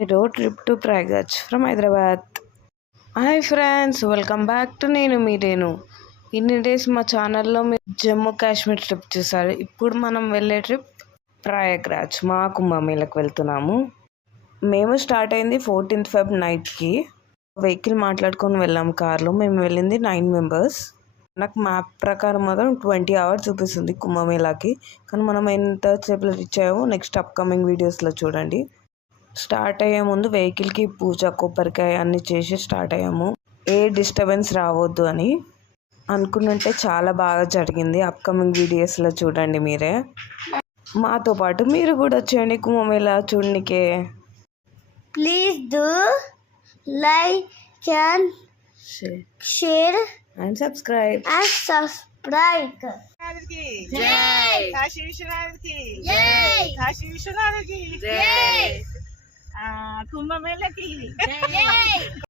road trip to Prayagraj from Hyderabad. Hi friends, welcome back to నేను మీ రేణు. ఇన్ని days మా ఛానల్లో మీరు జమ్మూ కాశ్మీర్ ట్రిప్ చూసారు. ఇప్పుడు మనం వెళ్ళే ట్రిప్ ప్రయాగ్రాజ్, మా కుంభమేళకు వెళ్తున్నాము. మేము స్టార్ట్ అయింది 14th Feb నైట్కి. వెహికల్ మాట్లాడుకొని వెళ్ళాము కార్లో. మేము వెళ్ళింది 9 members. నాకు మ్యాప్ ప్రకారం మాత్రం 20 hours చూపిస్తుంది కుంభమేళాకి. కానీ మనం ఎంతసేపులో రీచ్ అయ్యామో నెక్స్ట్ అప్కమింగ్ వీడియోస్లో చూడండి. స్టార్ట్ అయ్యే ముందు వెహికల్కి పూజ, కొబ్బరికాయ అన్నీ చేసి స్టార్ట్ అయ్యాము. ఏ డిస్టర్బెన్స్ రావద్దు అని అనుకుంటుంటే చాలా బాగా జరిగింది. అప్కమింగ్ వీడియోస్లో చూడండి మీరే. మాతో పాటు మీరు కూడా వచ్చేయండి కుంభమేళా చూడనికే. Please do like and share and subscribe. జై కాశీ విశ్వనాథ్కి జై కాశీ విశ్వనాథ్కి జై కుంభమేళకి